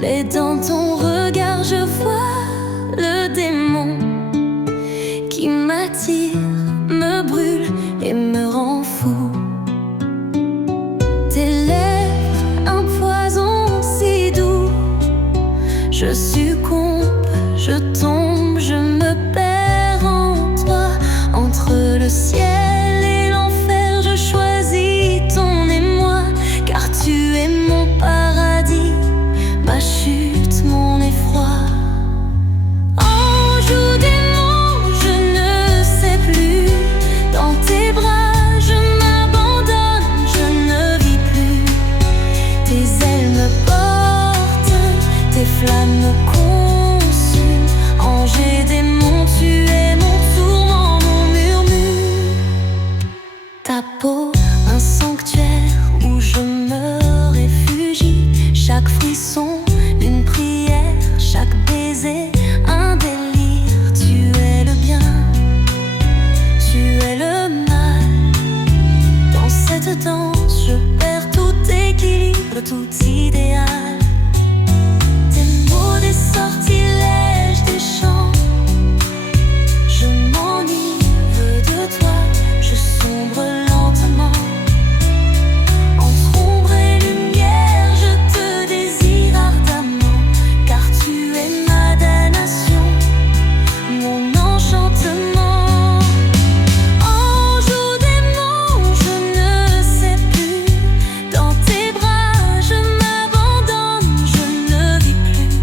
Mais dans ton regard je vois le démon qui m'attire, me brûle et me rend fou. Tes lèvres, un poison si doux. Je succombe, je tombe, je me perds en toi. Entre le ciel et l'enfer, je choisis ton émoi. Car tu es mon paradis, ma chute, mon effroi. Ange ou démon, je ne sais plus. Dans tes bras, je m'abandonne, je ne vis plus. Tes ailes me portent, tes flammes me consument. Ange et démon, tu es mon tourment, mon murmure. Ta peau, un sanctuaire où je me réfugie. Chaque frisson, une prière. Chaque baiser, un délire. Tu es le bien, tu es le mal. Dans cette danse, je perds tout équilibre, tout idéal. Tes mots, des sortilèges, des chants. Je m'enivre de toi, je sombre lentement. Entre ombre et lumière, je te désire ardemment. Car tu es ma damnation, mon enchantement. Ange ou démon, je ne sais plus. Dans tes bras, je m'abandonne, je ne vis plus.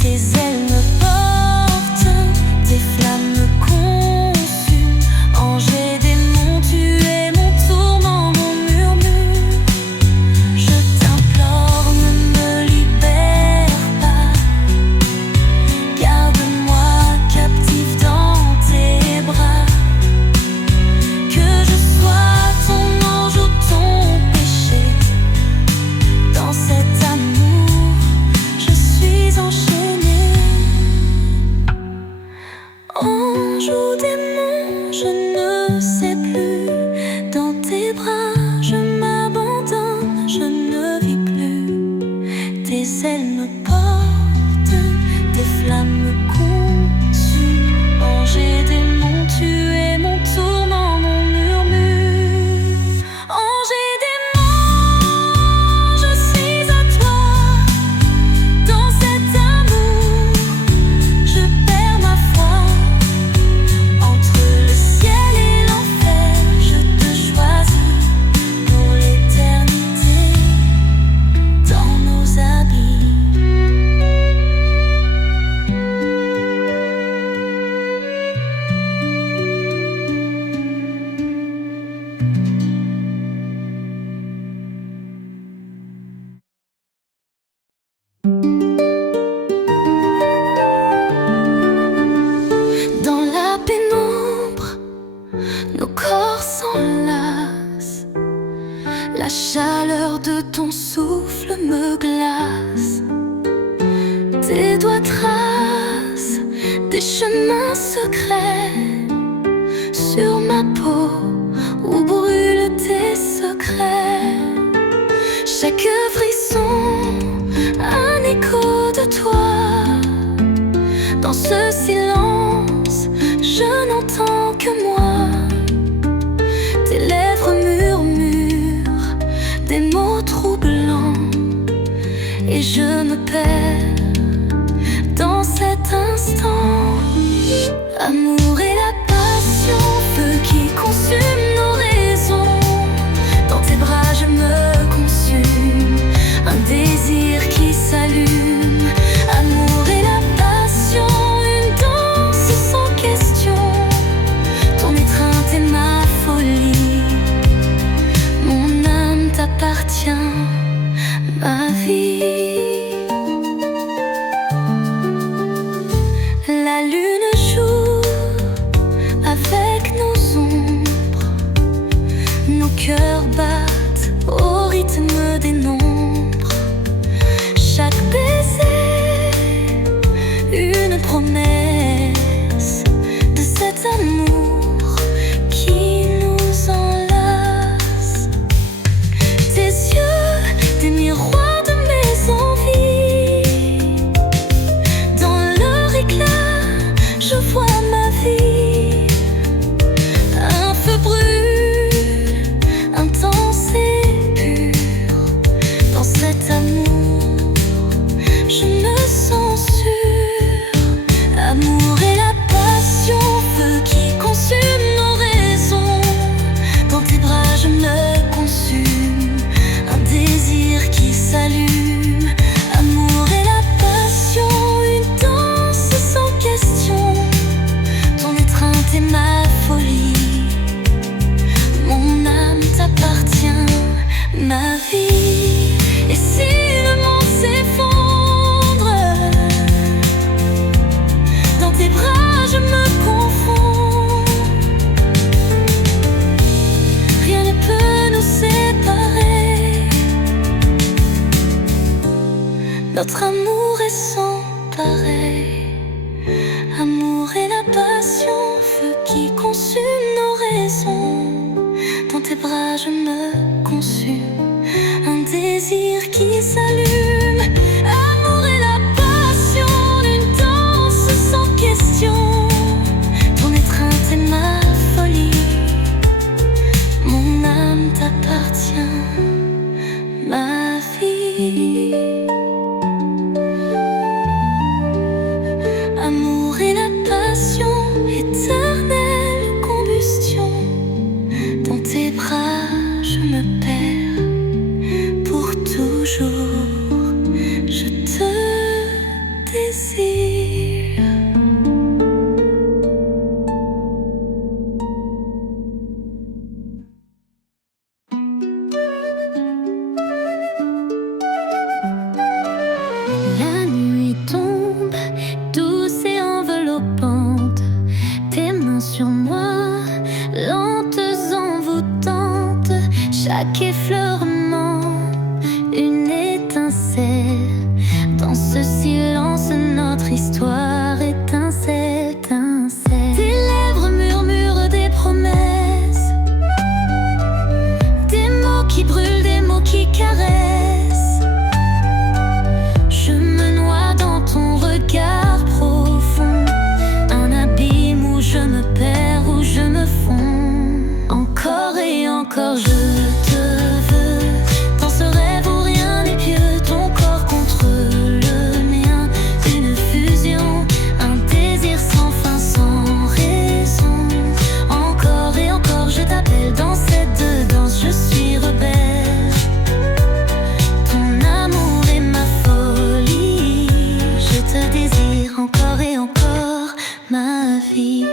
Tes ailes me portent, tes flammes me consument. Ange et démon, tu es mon tourment, mon murmure. Je t'implore, ne me libère pas. Garde-moi captive dans tes bras. Que je sois ton ange ou ton péché. Dans cet amour, je suis enchaînée. Ange ou démon, je ne sais plus. Dans tes bras, je m'abandonne, je ne vis plus. Tes ailes me portent, tes flammes me consument. Ange et démon, tu es mon tourment, mon murmure. Ange et démon, je suis à toi. Dans cet amour, je perds ma foi. Entre le ciel et l'enfer, je te choisis pour l'éternité. Dans nos habits. Dans la pénombre, nos corps s'enlacent. La chaleur de ton souffle me glace. Tes doigts tracent des chemins secrets sur ma peau où brûlent tes secrets. Chaque frisson, un écho de toi. Dans ce silence, je n'entends que moi. Tes lèvres murmurent des mots troublants. Et je me perds dans cet instant. Amour et la passion, feu qui consume nos raisons. Dans tes bras je me consume, un désir qui s'allume. Amour et la passion, une danse sans question. Ton étreinte est ma folie, mon âme t'appartient, ma vie. La lune joue avec nos ombres. Nos cœurs battent au rythme des nombres. Chaque baiser, une promesse de cet amour qui nous enlace. Tes yeux, des miroirs de mes envies. Notre amour est sans pareil. Amour et la passion, feu qui consume nos raisons. Dans tes bras je me consume, un désir qui s'allume. Amour et la passion d'une danse sans question. Ton étreinte est ma folie, mon âme t'appartient, ma vie. Amour et la passion, éternelle combustion. Dans tes bras je me perds pour toujours. Je te désire. La nuit tombe, douce et enveloppante. Tes mains sur moi, lentes, envoûtantes. Chaque effleurement, une étincelle. Dans ce silence, notre histoire étincelle, étincelle. Tes lèvres murmurent des promesses, des mots qui brûlent, des mots qui caressent. Je me noie dans ton regard profond, un abîme où je me perds, où je me fonds. Encore et encore je te veux, dans ce rêve où rien n'est pieux. Ton corps contre le mien, une fusion, un désir sans fin, sans raison. Encore et encore je t'appelle dans cette danse, je suis rebelle. Ton amour est ma folie, je te désire encore et encore, ma vie.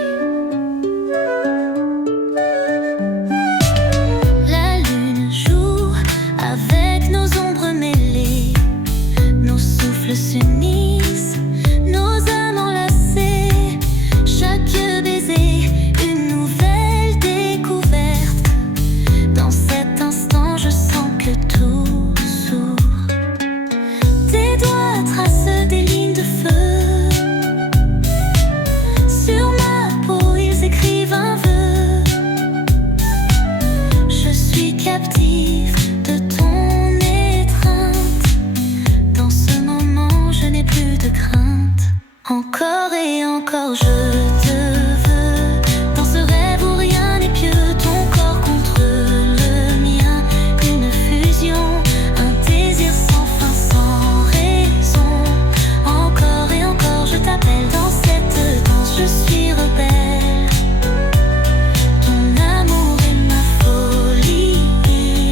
La lune joue avec nos ombres mêlées, nos souffles s'unissent, nos âmes enlacées. Chaque baiser, une nouvelle découverte. Dans cet instant, je sens que tout s'ouvre. Tes doigts tracent des lignes de feu. Sur ma peau, ils écrivent un vœu. Je suis captive de ton étreinte. Dans ce moment, je n'ai plus de crainte. Encore et encore, je te veux. Dans ce rêve où rien n'est pieux, ton corps contre le mien, une fusion, un désir sans fin, sans raison. Encore et encore, je t'appelle dans cette danse, je suis rebelle. Ton amour est ma folie,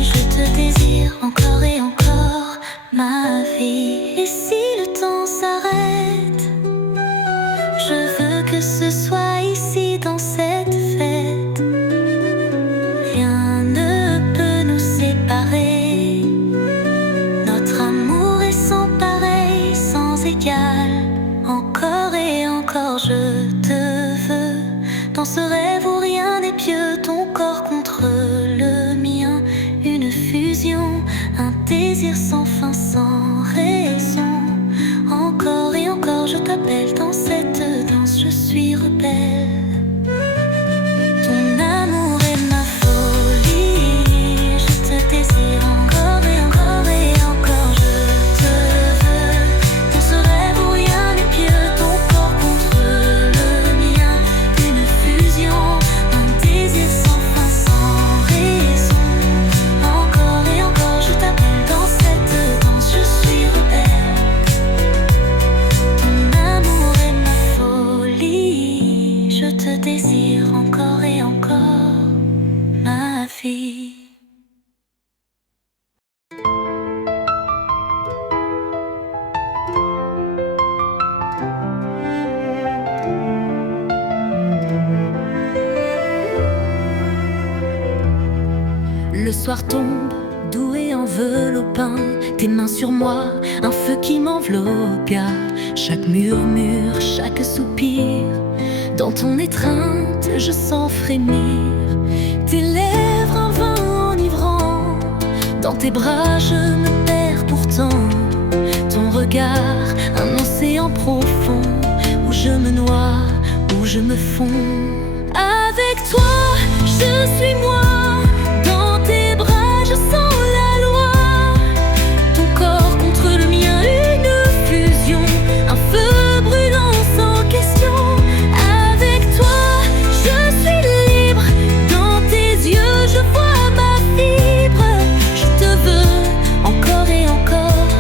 je te désire encore et encore, ma vie. Et si le temps s'arrête, je veux que ce soit ici dans cette fête. Rien ne peut nous séparer. Notre amour est sans pareil, sans égal. Encore et encore je te veux. Dans ce rêve où rien n'est pieux, ton corps contre le mien, une fusion, un désir sans fin, sans raison. Encore et encore je t'appelle dans cette danse, je suis rebelle. Ton amour est ma folie, je te désire encore et encore et encore, je te veux. Dans ce rêve où rien n'est pieux, ton corps contre le mien, une fusion, un désir sans fin, sans raison. Encore et encore je t'appelle dans cette danse, je suis rebelle. Ton amour est ma folie, je te désire encore et encore, ma vie. Le soir tombe, doux et enveloppant, tes mains sur moi, un feu qui m'enveloppe. Chaque murmure, chaque soupir, dans ton étreinte, je sens frémir. Tes lèvres, un vin enivrant, dans tes bras, je me perds pourtant. Ton regard, un océan profond où je me noie, où je me fonds. Avec toi, je suis moi. Dans tes bras, je sens la loi. Ton corps contre le mien, une fusion, un feu brûlant sans question. Avec toi, je suis libre. Dans tes yeux, je vois ma fibre. Je te veux encore et encore.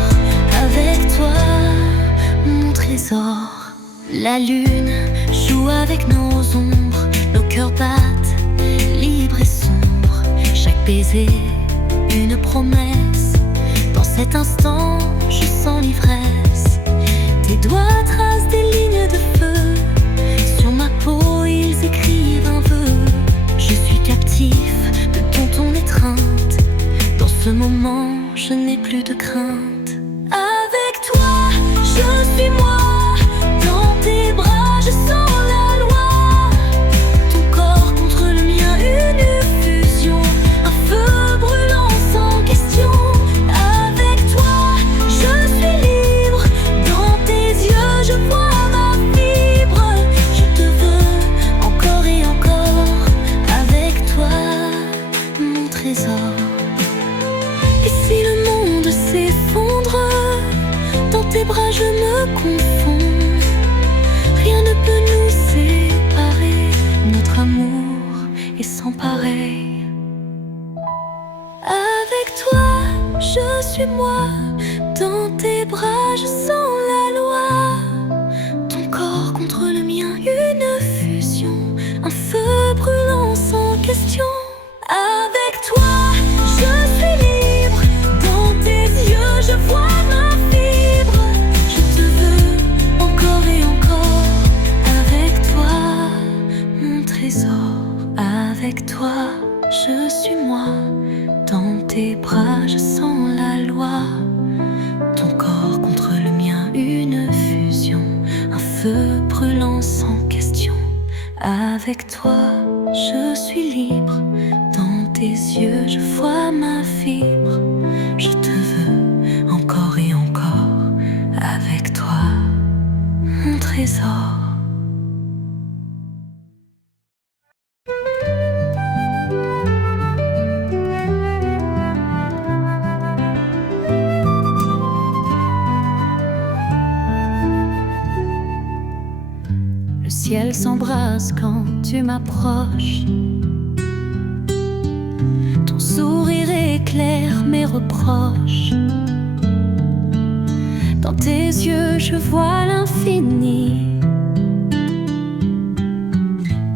Avec toi, mon trésor. La lune joue avec nos ombres, nos cœurs battent, libres et sombres. Chaque baiser, une promesse. Dans cet instant, je sens l'ivresse. Tes doigts tracent des lignes de feu. Sur ma peau, ils écrivent un vœu. Je suis captif de ton étreinte. Dans ce moment, je n'ai plus de crainte. Avec toi, je suis moi. Dans tes bras, je sens la loi. Ton corps contre le mien, une fusion, un feu brûlant sans question. Avec toi, je suis libre. Dans tes yeux, je vois ma fibre. Je te veux encore et encore. Avec toi, mon trésor. Et si le monde s'effondre, dans tes bras je me confonds. Rien ne peut nous séparer. Notre amour est sans pareil. Avec toi, je suis moi. Dans tes bras, je sens la loi. Ton corps contre le mien, une fusion, un feu brûlant sans question. Avec toi, je suis libre. Dans tes yeux, je vois ma fibre. Je te veux encore et encore. Avec toi, mon trésor. Avec toi, je suis moi. Dans tes bras, je sens la loi. Ton corps contre le mien, une fusion, un feu brûlant sans question. Avec toi, je suis libre. Dans tes yeux, je vois ma fibre. Je te veux encore et encore. Avec toi, mon trésor. Le ciel s'embrase quand tu m'approches. Ton sourire éclaire mes reproches. Dans tes yeux, je vois l'infini.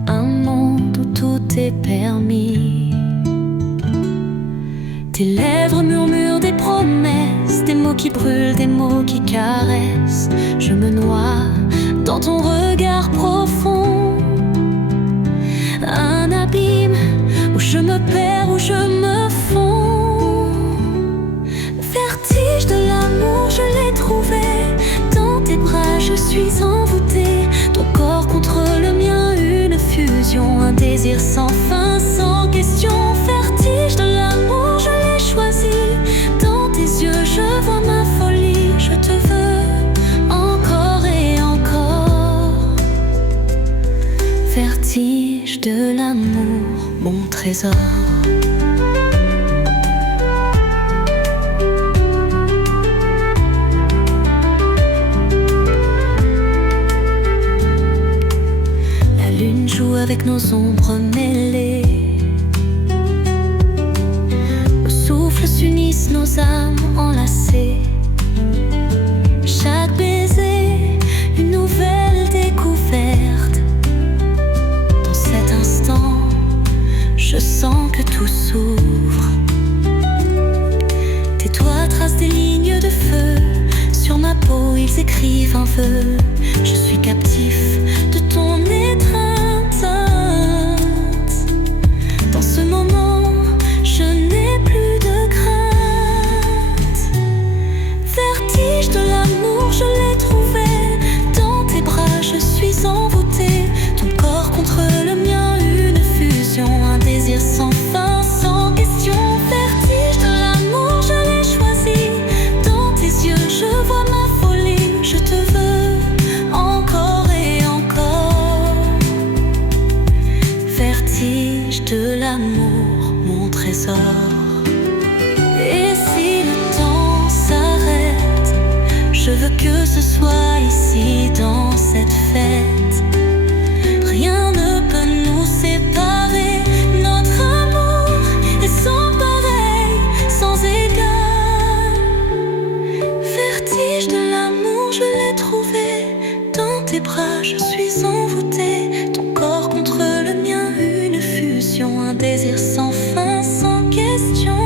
Un monde où tout est permis. Tes lèvres murmurent des promesses, des mots qui brûlent, des mots qui caressent. Je me noie dans ton regard profond. Un abîme où je me perds, où je me fonds. Vertige de l'amour, je l'ai trouvé. Dans tes bras, je suis envoûtée. Ton corps contre le mien, une fusion, un désir sans fin, sans question. Vertige de l'amour, je l'ai choisi. Dans tes yeux, je vois ma folie. Je te veux encore et encore. Vertige de l'amour, mon trésor. La lune joue avec nos ombres mêlées. Nos souffles s'unissent, nos âmes enlacées. Chaque baiser, une nouvelle découverte. Dans cet instant, je sens que tout s'ouvre. Tes doigts tracent des lignes de feu. Sur ma peau, ils écrivent un vœu. Je suis captif de ton étreinte. Dans ce moment, je n'ai plus de crainte. Vertige de l'amour, je l'ai trouvé. Dans tes bras, je suis envoûtée. Ton corps contre le mien, une fusion, un désir sans fin, sans question. Vertige de l'amour, je l'ai choisi. Dans tes yeux, je vois ma parfaite. Rien ne peut nous séparer. Notre amour est sans pareil, sans égal. Vertige de l'amour, je l'ai trouvé. Dans tes bras, je suis envoûtée. Ton corps contre le mien, une fusion, un désir sans fin, sans question.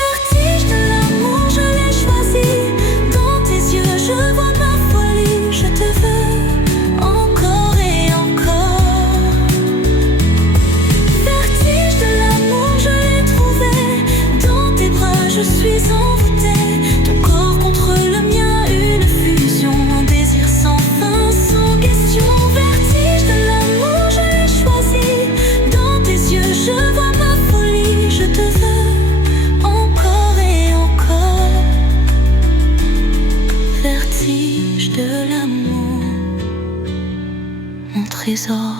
Vertige de l'amour, je l'ai choisi. Dans tes yeux, je vois ma folie. Je te veux encore et encore. Vertige de l'amour, je l'ai trouvé. Dans tes bras, je suis envoûtée. Ton corps contre le mien, une fusion, un désir sans fin, sans question. Vertige de l'amour, je l'ai choisi. Dans tes yeux, je vois ma folie. Je te veux encore et encore. Vertige de l'amour, mon trésor.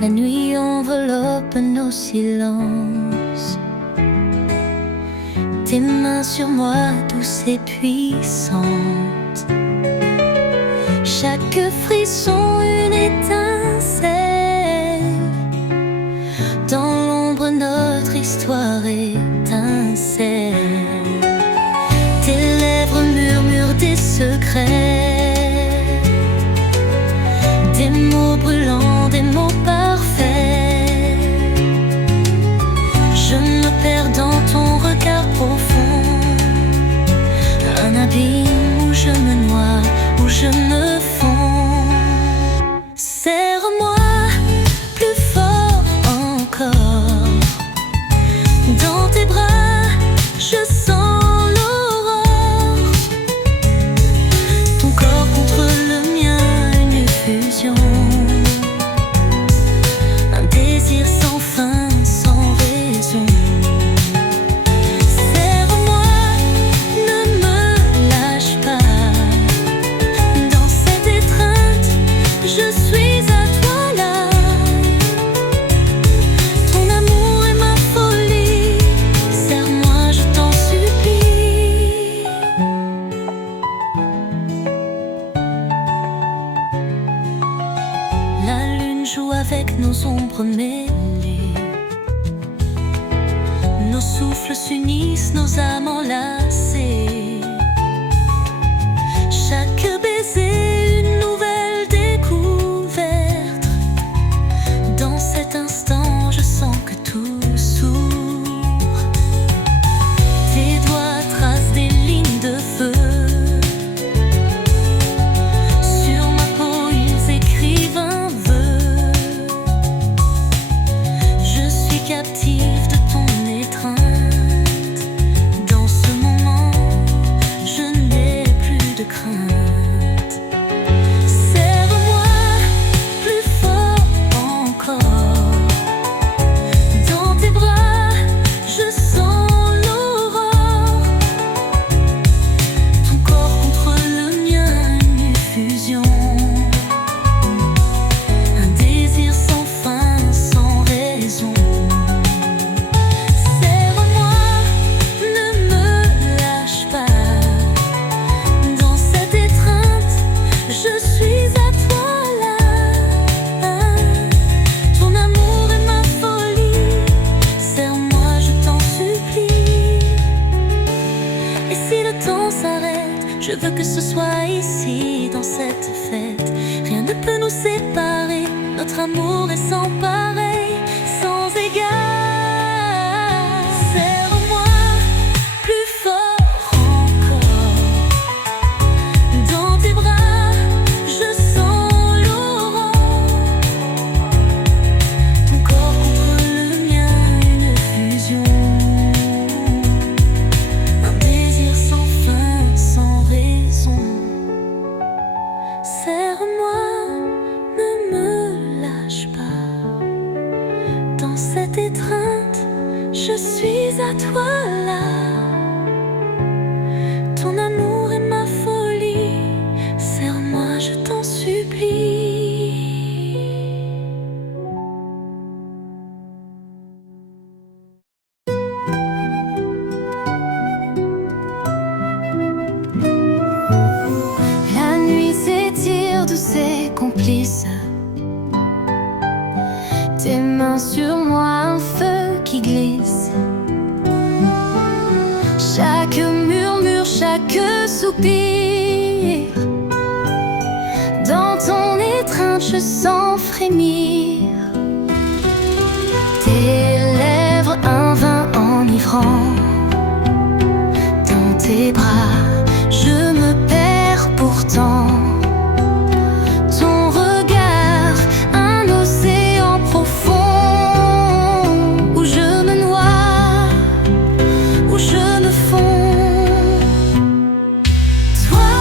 La nuit enveloppe nos silences. Tes mains sur moi, douces et puissantes. Chaque frisson, une étincelle. Dans l'ombre, notre histoire étincelle. Tes lèvres murmurent des secrets. Des mots brûlants, des mots parfaits. Je me perds dans ton regard profond. Un abîme où je me noie, où je me fonds. Serre-moi plus fort encore. Dans tes bras, je sens l'aurore. Ton corps contre le mien, une fusion. Un désir sans fin, sans raison. Serre-moi, ne me lâche pas. Dans cette étreinte, je suis à toi là. Ton amour est ma folie. Serre-moi, je t'en supplie. La lune joue avec nos ombres mêlées. Nos souffles s'unissent, nos âmes enlacées. Chaque baiser, une nouvelle découverte. Dans cet instant, je sens que tout s'ouvre. Tes doigts tracent des lignes de feu. Sur ma peau, ils écrivent un vœu. Je suis captive de ton étreinte. Dans ce moment, je n'ai plus de crainte. Serre-moi plus fort encore. Dans tes bras, je sens l'aurore. Ton corps contre le mien, une fusion. Un désir sans fin, sans raison. Serre-moi, ne me lâche pas. Dans cette étreinte, je suis à toi là. Ton amour est ma folie. Serre-moi, je t'en supplie. Et si le temps s'arrête, je veux que ce soit ici, dans cette fête. Rien ne peut nous séparer. Notre amour est sans pareil, sans égal. Serre-moi plus fort encore. Dans tes bras, je sens l'aurore. Ton corps contre le mien, une fusion. Un désir sans fin, sans raison. Serre-moi, ne me lâche pas. Dans cette étreinte, Je suis à toi là. Ton amour est ma folie. Serre-moi, je t'en supplie. La nuit s'étire de ses complices. Tes mains sur moi, un feu qui glisse. Chaque murmure, chaque soupir, dans ton étreinte je sens frémir. Tes lèvres, un vin enivrant. Dans tes bras, je me perds pourtant. Ton regard, un océan profond, où je me noie, où je me fonds. Toi,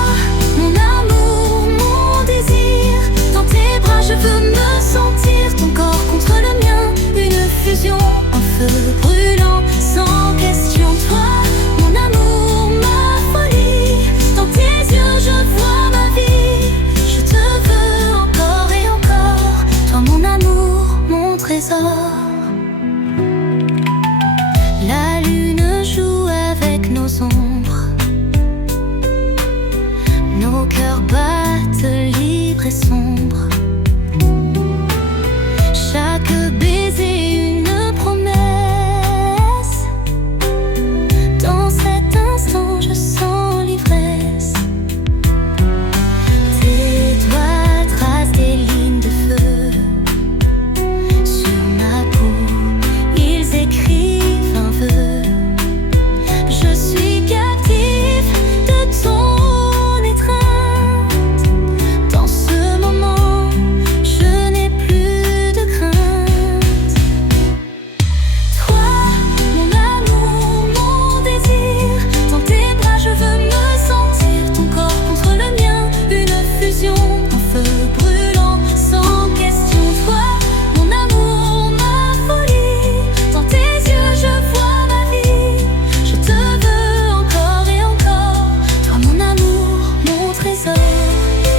mon amour, mon désir, dans tes bras je veux me sentir. Ton corps contre le mien, une fusion, un feu brûlant, sans question. Toi, mon amour, ma folie, dans tes yeux je vois ma vie. Je te veux encore et encore, toi mon amour, mon trésor. La lune joue avec nos ombres. Nos cœurs battent libres et sombres. Chaque baiser une promesse. Dans cet instant je sens l'ivresse. Tes doigts tracent des lignes de feu sur ma peau, ils écrivent un vœu. Je suis captive de ton étreinte. Dans ce moment, je n'ai plus de crainte. Toi, mon amour, mon désir, dans tes bras je veux me sentir. Ton corps contre le mien, une fusion, un feu brûlant, sans question. Toi, mon amour, ma folie, dans tes yeux je vois ma vie. Je te veux encore et encore, toi mon amour, mon trésor.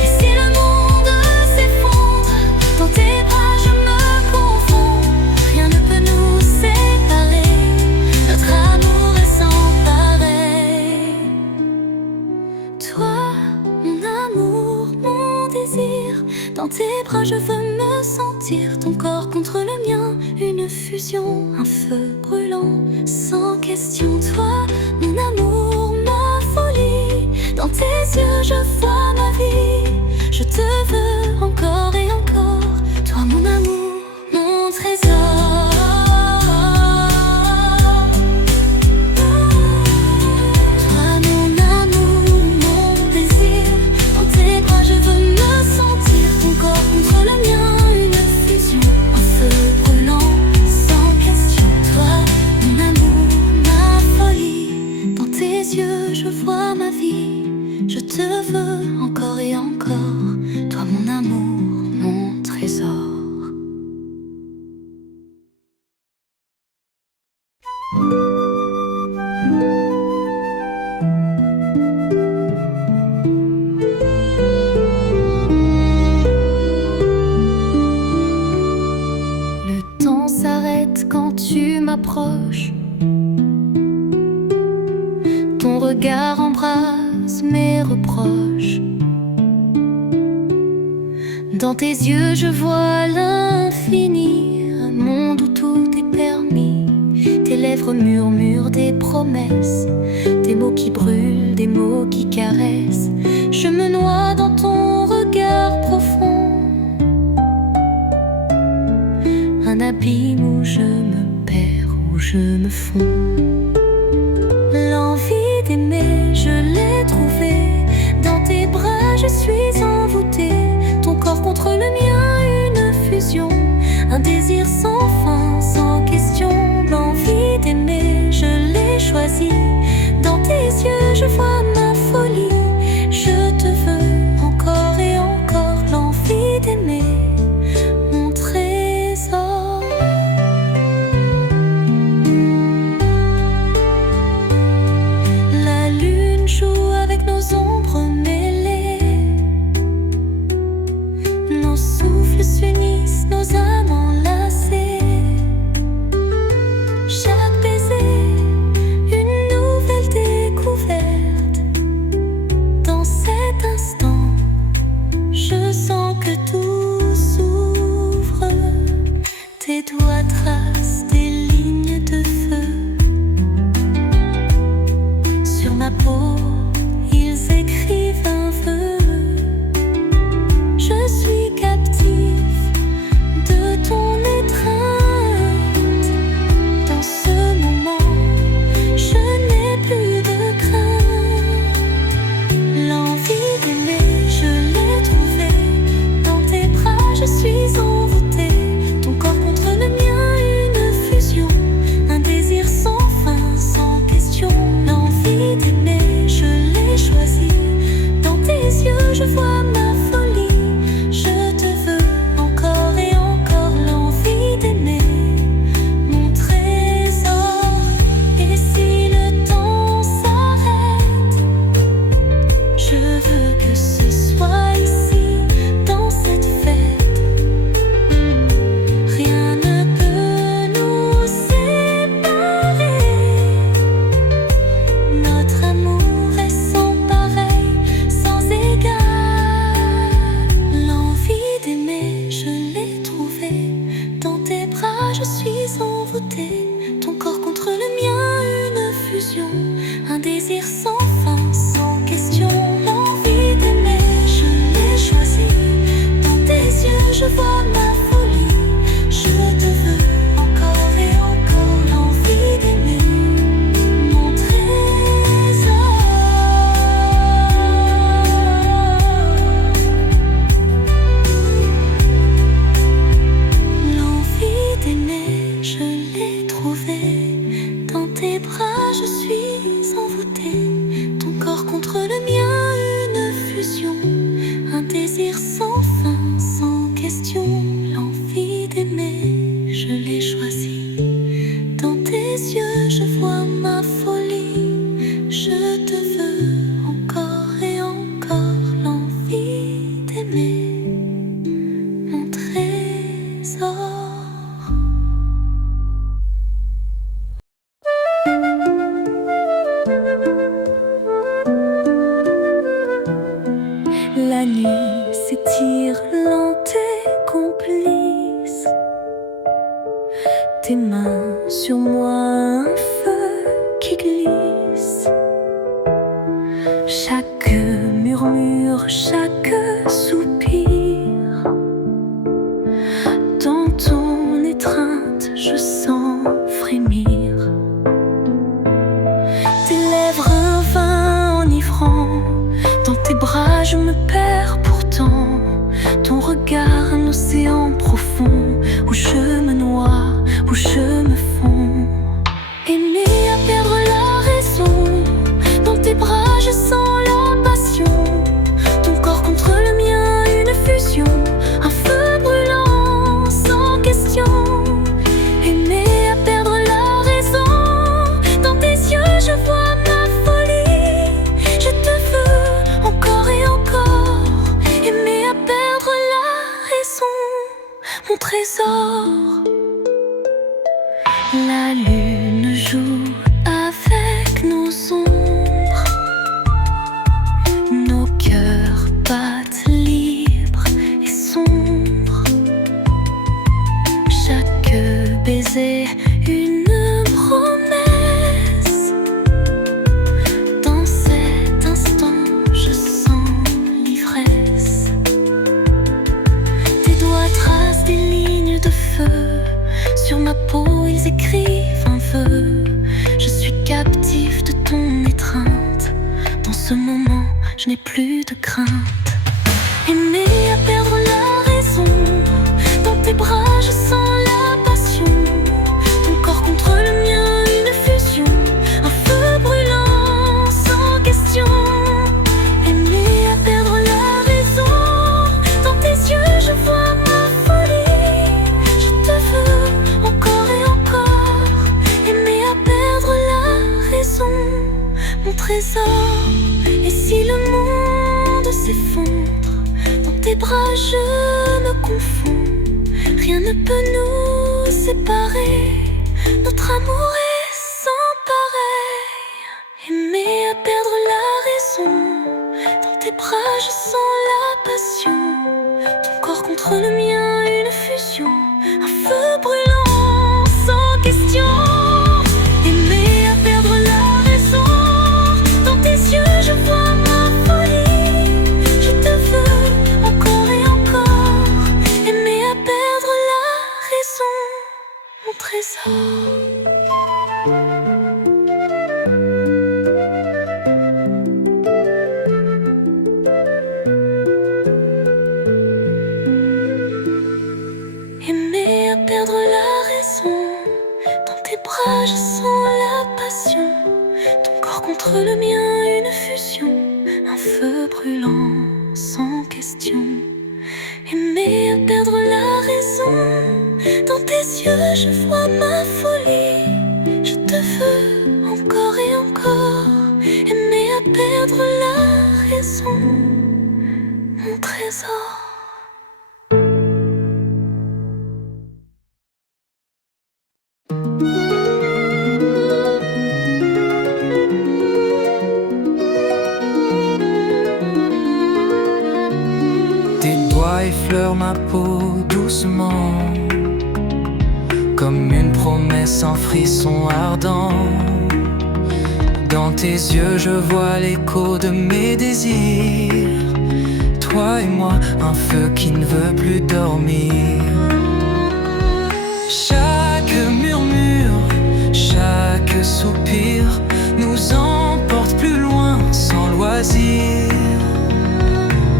Et si le monde s'effondre, dans tes bras je me confonds. Rien ne peut nous séparer, notre amour est sans pareil. Toi, mon amour, mon désir, dans tes bras je veux me sentir. Ton corps contre le mien, une fusion, un feu brûlant, sans question. Toi, mon amour, ma folie, dans tes yeux je vois ma vie. Je te veux encore et encore, toi mon amour, mon trésor. Toi mon amour, mon désir, dans tes bras je veux me sentir. Ton corps contre le mien, une fusion, un feu brûlant, sans question. Toi mon amour, ma folie, dans tes yeux je vois ma vie. Je te veux encore et encore, toi mon amour, mon trésor. Le temps s'arrête quand tu m'approches. Ton regard embrasse mes reproches. Dans tes yeux je vois l'infini, un monde où tout est permis. Tes lèvres murmurent des promesses, des mots qui brûlent, des mots qui caressent. Je me noie dans ton regard profond, un abîme où je me perds, où je me fonds. L'envie d'aimer, je l'ai trouvée. Dans tes bras je suis envoûtée. Ton corps contre le mien, une fusion, un désir sans fin, sans question. L'envie d'aimer, je l'ai choisie. Dans tes yeux je vois ma folie. Je te veux encore et encore, l'envie d'aimer, mon trésor. trésor. La nuit s'étire lente et complice. Tes mains sur moi, un feu qui glisse. Chaque murmure, chaque soupir, dans ton étreinte je sens frémir. Tes lèvres un vin enivrant, dans tes bras je me perds pourtant. Ton regard un océan profond, où je me noie, où je me fonds. Aimer à perdre la raison, dans tes bras je sens la passion. Ton corps contre le mien, une fusion, un feu brûlant sans question. Aimer à perdre la raison, dans tes yeux je vois ma folie. Je te veux encore et encore. Aimer à perdre la raison, mon trésor. La lune joue avec nos ombres, nos cœurs battent libres et sombres. Chaque baiser une promesse. Dans cet instant je sens l'ivresse. Tes doigts tracent des lignes de feu, sur ma peau ils écrivent un vœu. Je suis captif de ton étreinte. Dans ce moment je n'ai plus de crainte. Aimer à perdre la raison, dans tes bras je sens la passion. Ton corps contre le mien, une fusion, un feu brûlant sans question. Aimer à perdre la raison, dans tes yeux je vois ma folie. Je te veux encore et encore. Aimer à perdre la raison, mon trésor. Et si le monde s'effondre, dans tes bras je me confonds. Rien ne peut nous séparer, notre amour est sans pareil. Aimer à perdre la raison, dans tes bras je sens la passion. Ton corps contre le mien, une fusion, un feu brûlant sans question. Aimer à perdre la raison, dans tes yeux je vois ma folie. Je te veux encore et encore. Aimer à perdre la raison, mon trésor. Aimer à perdre la raison, dans tes bras je sens la passion. Ton corps contre le mien, une fusion, un feu brûlant sans question. Aimer à perdre la raison, dans tes yeux je vois ma folie. Je te veux encore et encore. Aimer à perdre la raison, mon trésor. Tes doigts effleurent ma peau doucement, comme une promesse en frisson ardent. Dans tes yeux je vois l'écho de mes désirs. Toi et moi, un feu qui ne veut plus dormir. Chaque murmure, chaque soupir nous emporte plus loin sans loisir.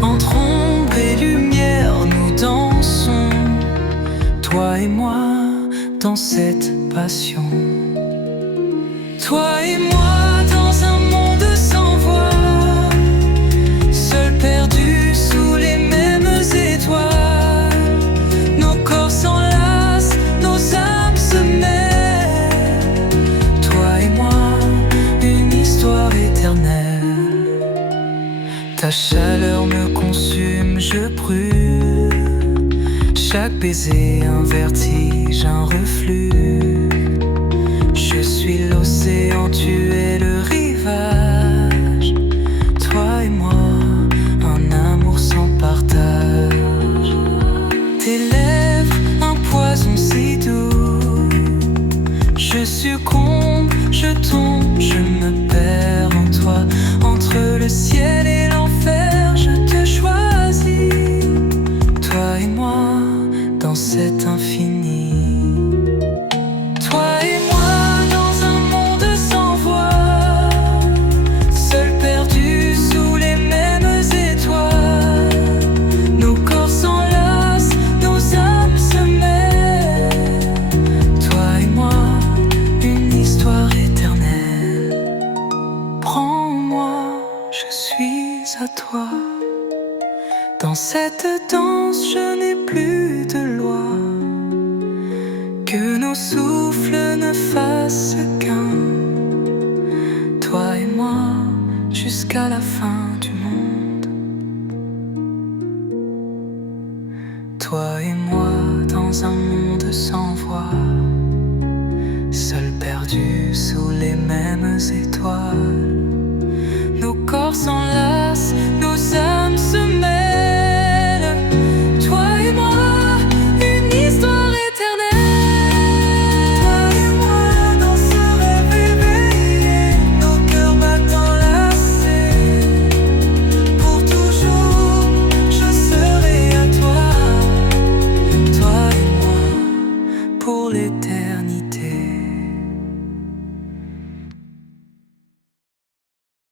Entre ombre et lumière nous dansons, toi et moi dans cette passion. Toi et moi dans un monde sans voix, seuls perdus sous les mêmes étoiles. Nos corps s'enlacent, nos âmes se mêlent. Toi et moi, une histoire éternelle. Ta chaleur me consume, je brûle. Chaque Chaque baiser, un vertige, un reflux. Je suis l'océan, tu es le rivage. Toi et moi, un amour sans partage. Tes lèvres, un poison si doux. Je succombe, je tombe, je me perds en toi. Entre le ciel et l'enfer, je te choisis. Toi et moi, dans cet infini. Toi et moi, dans un monde sans voix, seuls perdus sous les mêmes étoiles. Nos corps s'enlacent, nos âmes se mêlent. Toi et moi, une histoire éternelle. Prends-moi, je suis à toi. Dans cette danse, je n'ai plus de loi. Que nos souffles ne fassent qu'un. Toi et moi, jusqu'à la fin du monde. Toi et moi, dans un monde sans voix, seuls perdus sous les mêmes étoiles. Nos corps s'enlacent, nos âmes se mêlent. Toi et moi, une histoire éternelle. Toi et moi, dans ce rêve éveillé, nos cœurs battant lassés. Pour toujours, je serai à toi. Toi et moi, pour l'éternité.